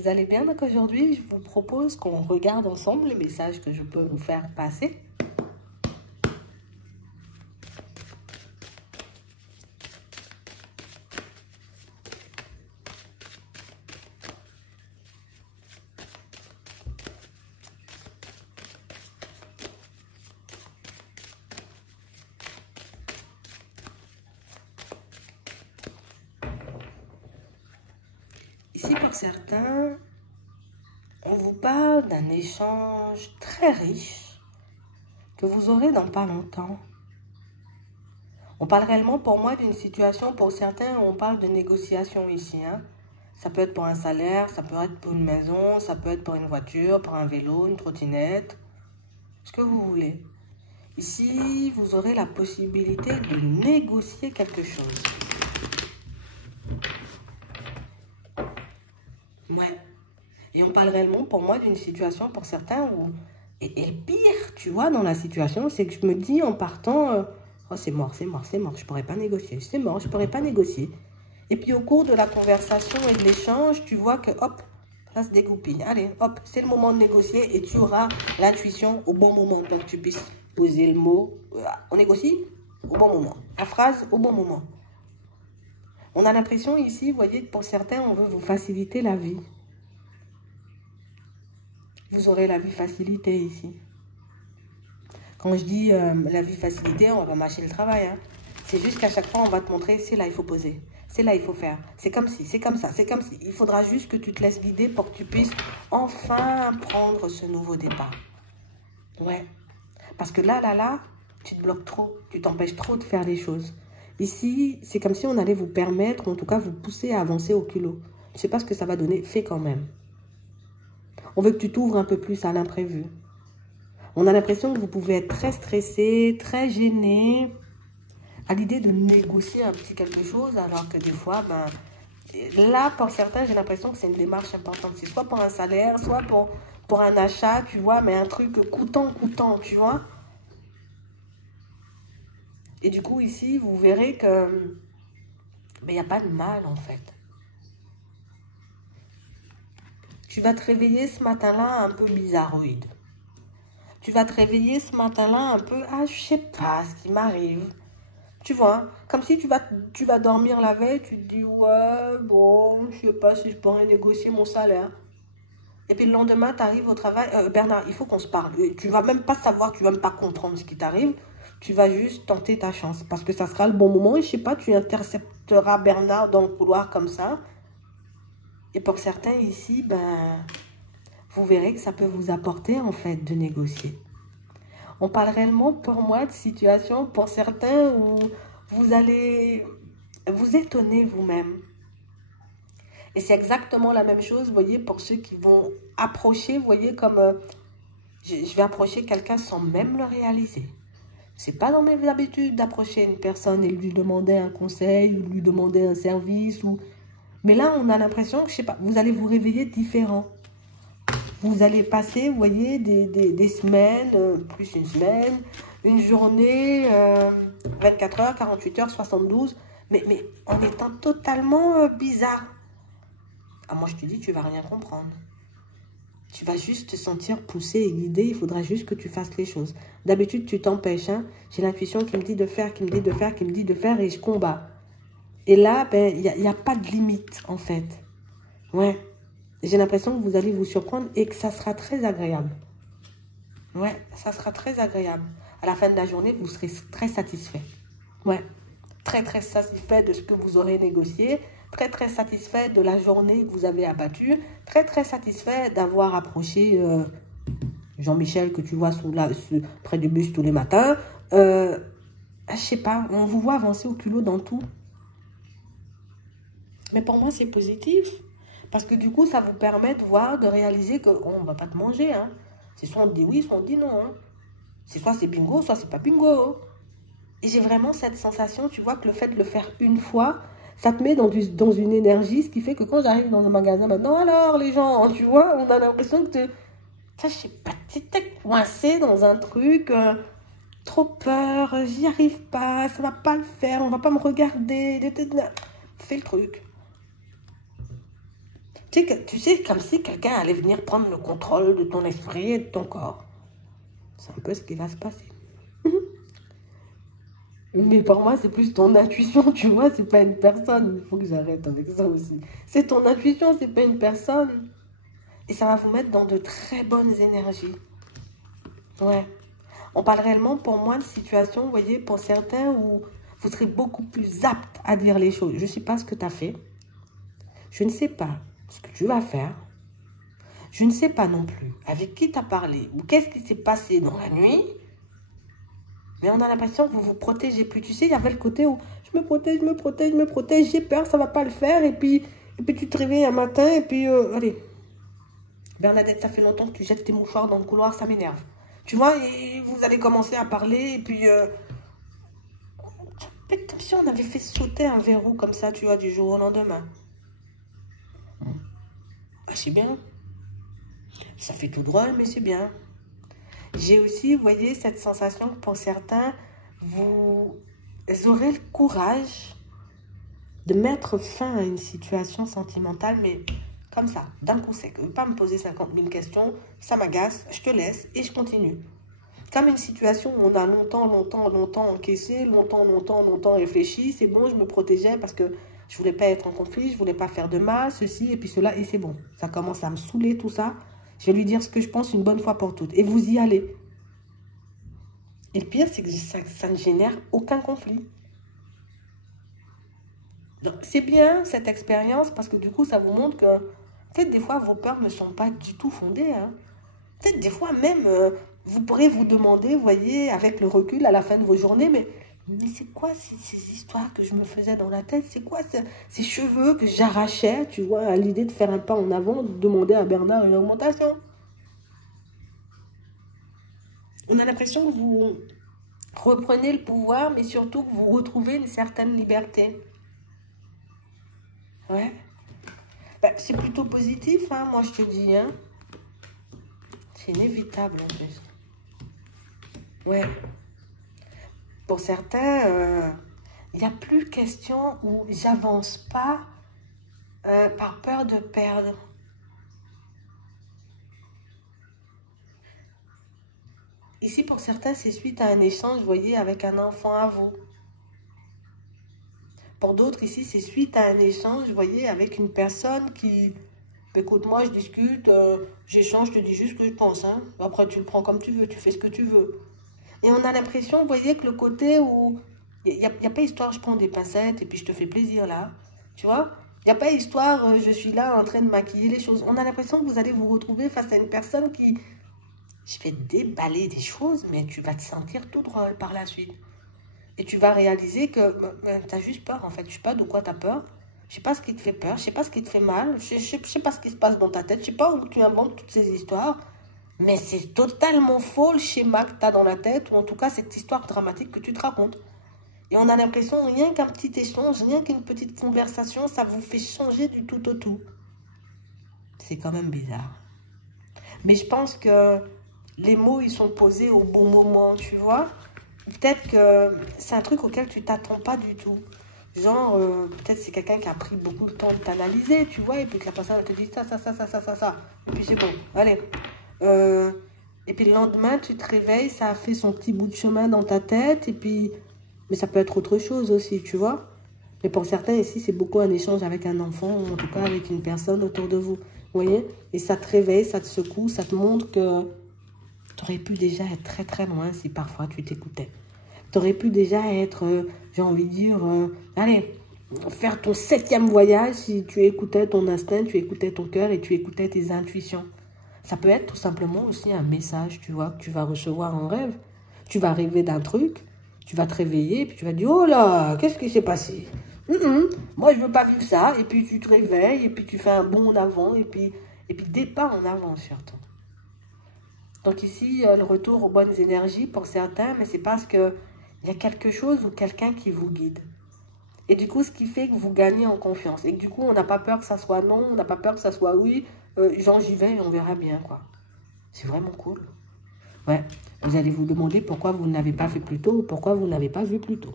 vous allez bien? Donc aujourd'hui, je vous propose qu'on regarde ensemble les messages que je peux vous faire passer. Ici, pour certains, on vous parle d'un échange très riche que vous aurez dans pas longtemps. On parle réellement pour moi d'une situation, pour certains, on parle de négociation ici. Ça peut être pour un salaire, ça peut être pour une maison, ça peut être pour une voiture, pour un vélo, une trottinette, ce que vous voulez. Ici, vous aurez la possibilité de négocier quelque chose. Ouais. Et on parle réellement pour moi d'une situation pour certains où... Et le pire, tu vois, dans la situation, c'est que je me dis en partant, oh c'est mort, c'est mort, c'est mort, je pourrais pas négocier, c'est mort, je pourrais pas négocier. Et puis au cours de la conversation et de l'échange, tu vois que hop, ça se dégoupille. Allez, hop, c'est le moment de négocier et tu auras l'intuition au bon moment pour que tu puisses poser le mot. On négocie au bon moment. La phrase au bon moment. On a l'impression ici, vous voyez, pour certains, on veut vous faciliter la vie. Vous aurez la vie facilitée ici. Quand je dis la vie facilitée, on va mâcher le travail. C'est juste qu'à chaque fois, on va te montrer, c'est là, il faut poser. C'est là, il faut faire. C'est comme ci, c'est comme ça, c'est comme ci. Il faudra juste que tu te laisses guider pour que tu puisses enfin prendre ce nouveau départ. Ouais. Parce que là, tu te bloques trop. Tu t'empêches trop de faire les choses. Ici, c'est comme si on allait vous permettre, ou en tout cas vous pousser à avancer au culot. Je ne sais pas ce que ça va donner, fais quand même. On veut que tu t'ouvres un peu plus à l'imprévu. On a l'impression que vous pouvez être très stressé, très gêné à l'idée de négocier un petit quelque chose, alors que des fois, là, pour certains, j'ai l'impression que c'est une démarche importante. C'est soit pour un salaire, soit pour un achat, tu vois, mais un truc coûtant, tu vois. Et du coup, ici, vous verrez que il n'y a pas de mal, en fait. Tu vas te réveiller ce matin-là un peu bizarroïde. Tu vas te réveiller ce matin-là un peu, je sais pas ce qui m'arrive. Tu vois, comme si tu vas dormir la veille, tu te dis, ouais, bon, je sais pas si je pourrais négocier mon salaire. Et puis le lendemain, tu arrives au travail, Bernard, il faut qu'on se parle. Tu vas même pas savoir, tu vas même pas comprendre ce qui t'arrive. Tu vas juste tenter ta chance parce que ça sera le bon moment. Et je sais pas, tu intercepteras Bernard dans le couloir comme ça. Et pour certains ici, vous verrez que ça peut vous apporter en fait de négocier. On parle réellement pour moi de situation pour certains où vous allez vous étonner vous-même. Et c'est exactement la même chose, vous voyez, pour ceux qui vont approcher, vous voyez, comme je vais approcher quelqu'un sans même le réaliser. C'est pas dans mes habitudes d'approcher une personne et lui demander un conseil ou lui demander un service. Mais là, on a l'impression que, je sais pas, vous allez vous réveiller différent. Vous allez passer, vous voyez, des semaines, plus une semaine, une journée, 24 heures, 48 heures, 72, mais en étant totalement bizarre. Moi, je te dis, tu vas rien comprendre. Tu vas juste te sentir poussé et guidé. Il faudra juste que tu fasses les choses. D'habitude, tu t'empêches. J'ai l'intuition qui me dit de faire, qui me dit de faire, qui me dit de faire et je combats. Et là, il n'y a pas de limite, en fait. Ouais. J'ai l'impression que vous allez vous surprendre et que ça sera très agréable. Ouais, ça sera très agréable. À la fin de la journée, vous serez très satisfait. Ouais, très, très satisfait de ce que vous aurez négocié. Très, très satisfait de la journée que vous avez abattue. Très, très satisfait d'avoir approché Jean-Michel que tu vois près du bus tous les matins. Je sais pas, on vous voit avancer au culot dans tout. Mais pour moi, c'est positif. Parce que du coup, ça vous permet de voir, de réaliser qu'on ne va pas te manger. C'est soit on te dit oui, soit on te dit non. C'est soit c'est bingo, soit c'est pas bingo. Et j'ai vraiment cette sensation, tu vois, que le fait de le faire une fois, ça te met dans une énergie, ce qui fait que quand j'arrive dans un magasin maintenant, alors les gens, tu vois, on a l'impression que je sais pas, tu es coincé dans un truc, trop peur, j'y arrive pas, ça va pas le faire, on va pas me regarder. Fais le truc. Tu sais, comme si quelqu'un allait venir prendre le contrôle de ton esprit et de ton corps. C'est un peu ce qui va se passer. Mais pour moi, c'est plus ton intuition, tu vois, c'est pas une personne. Il faut que j'arrête avec ça aussi. C'est ton intuition, c'est pas une personne. Et ça va vous mettre dans de très bonnes énergies. Ouais. On parle réellement, pour moi, de situations, vous voyez, pour certains, où vous serez beaucoup plus apte à dire les choses. Je ne sais pas ce que tu as fait. Je ne sais pas ce que tu vas faire. Je ne sais pas non plus avec qui tu as parlé ou qu'est-ce qui s'est passé dans la nuit. Mais on a l'impression que vous vous protégez plus. Tu sais, il y avait le côté où je me protège, j'ai peur, ça ne va pas le faire. Et puis tu te réveilles un matin et puis, allez, Bernadette, ça fait longtemps que tu jettes tes mouchoirs dans le couloir, ça m'énerve. Tu vois, et vous allez commencer à parler et puis... comme si on avait fait sauter un verrou comme ça, tu vois, du jour au lendemain. Ah, c'est bien. Ça fait tout drôle, mais c'est bien. J'ai aussi, vous voyez, cette sensation que pour certains, vous aurez le courage de mettre fin à une situation sentimentale, mais comme ça, d'un coup sec. Ne pas me poser 50 000 questions, ça m'agace, je te laisse et je continue. Comme une situation où on a longtemps encaissé, longtemps réfléchi, c'est bon, je me protégeais parce que je voulais pas être en conflit, je voulais pas faire de mal, ceci et puis cela, et c'est bon. Ça commence à me saouler tout ça. Je vais lui dire ce que je pense une bonne fois pour toutes. Et vous y allez. Et le pire, c'est que ça ne génère aucun conflit. C'est bien cette expérience parce que du coup, ça vous montre que peut-être des fois, vos peurs ne sont pas du tout fondées. Hein. Peut-être des fois même, vous pourrez vous demander, vous voyez, avec le recul à la fin de vos journées, mais c'est quoi ces histoires que je me faisais dans la tête? C'est quoi ces cheveux que j'arrachais, tu vois, à l'idée de faire un pas en avant, de demander à Bernard une augmentation? On a l'impression que vous reprenez le pouvoir, mais surtout que vous retrouvez une certaine liberté. Ouais. Ben, c'est plutôt positif, hein, moi je te dis. Hein. C'est inévitable en plus. Ouais. Pour certains, il n'y a plus question où j'avance pas par peur de perdre. Ici, pour certains, c'est suite à un échange, vous voyez, avec un enfant à vous. Pour d'autres, ici, c'est suite à un échange, vous voyez, avec une personne qui... Écoute, moi, je discute, j'échange, je te dis juste ce que je pense. Hein. Après, tu le prends comme tu veux, tu fais ce que tu veux. Et on a l'impression, vous voyez, que le côté où... Il n'y a pas histoire, je prends des pincettes et puis je te fais plaisir, là. Tu vois? Il n'y a pas histoire, je suis là en train de maquiller les choses. On a l'impression que vous allez vous retrouver face à une personne qui... Je vais déballer des choses, mais tu vas te sentir tout drôle par la suite. Et tu vas réaliser que tu as juste peur, en fait. Je ne sais pas de quoi tu as peur. Je ne sais pas ce qui te fait peur. Je ne sais pas ce qui te fait mal. Je ne sais pas ce qui se passe dans ta tête. Je ne sais pas où tu inventes toutes ces histoires. Mais c'est totalement faux le schéma que tu as dans la tête. Ou en tout cas, cette histoire dramatique que tu te racontes. Et on a l'impression, rien qu'un petit échange, rien qu'une petite conversation, ça vous fait changer du tout au tout. C'est quand même bizarre. Mais je pense que les mots, ils sont posés au bon moment, tu vois. Peut-être que c'est un truc auquel tu t'attends pas du tout. Genre, peut-être c'est quelqu'un qui a pris beaucoup de temps de t'analyser, tu vois, et puis que la personne te dit ça. Et puis c'est bon, allez. Et puis le lendemain, tu te réveilles, ça a fait son petit bout de chemin dans ta tête, et puis... Mais ça peut être autre chose aussi, tu vois. Mais pour certains, ici, c'est beaucoup un échange avec un enfant, ou en tout cas avec une personne autour de vous. Vous voyez? Et ça te réveille, ça te secoue, ça te montre que tu aurais pu déjà être très très loin si parfois tu t'écoutais. Tu aurais pu déjà être, j'ai envie de dire, allez, faire ton 7e voyage si tu écoutais ton instinct, tu écoutais ton cœur et tu écoutais tes intuitions. Ça peut être tout simplement aussi un message, tu vois, que tu vas recevoir en rêve. Tu vas rêver d'un truc, tu vas te réveiller, puis tu vas dire, oh là, qu'est-ce qui s'est passé? Moi, je veux pas vivre ça. Et puis tu te réveilles, et puis tu fais un bond en avant, et puis des pas en avant surtout. Donc ici, le retour aux bonnes énergies pour certains, mais c'est parce que il y a quelque chose ou quelqu'un qui vous guide. Et du coup, ce qui fait que vous gagnez en confiance. Et que du coup, on n'a pas peur que ça soit non, on n'a pas peur que ça soit oui. Genre, j'y vais et on verra bien, quoi. C'est vraiment cool. Ouais, vous allez vous demander pourquoi vous ne l'avez pas fait plus tôt ou pourquoi vous ne l'avez pas vu plus tôt.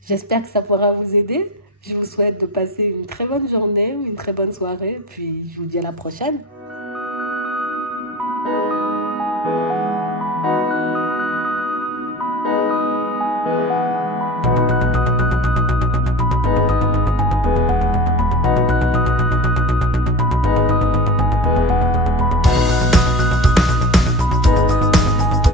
J'espère que ça pourra vous aider. Je vous souhaite de passer une très bonne journée ou une très bonne soirée. Puis je vous dis à la prochaine.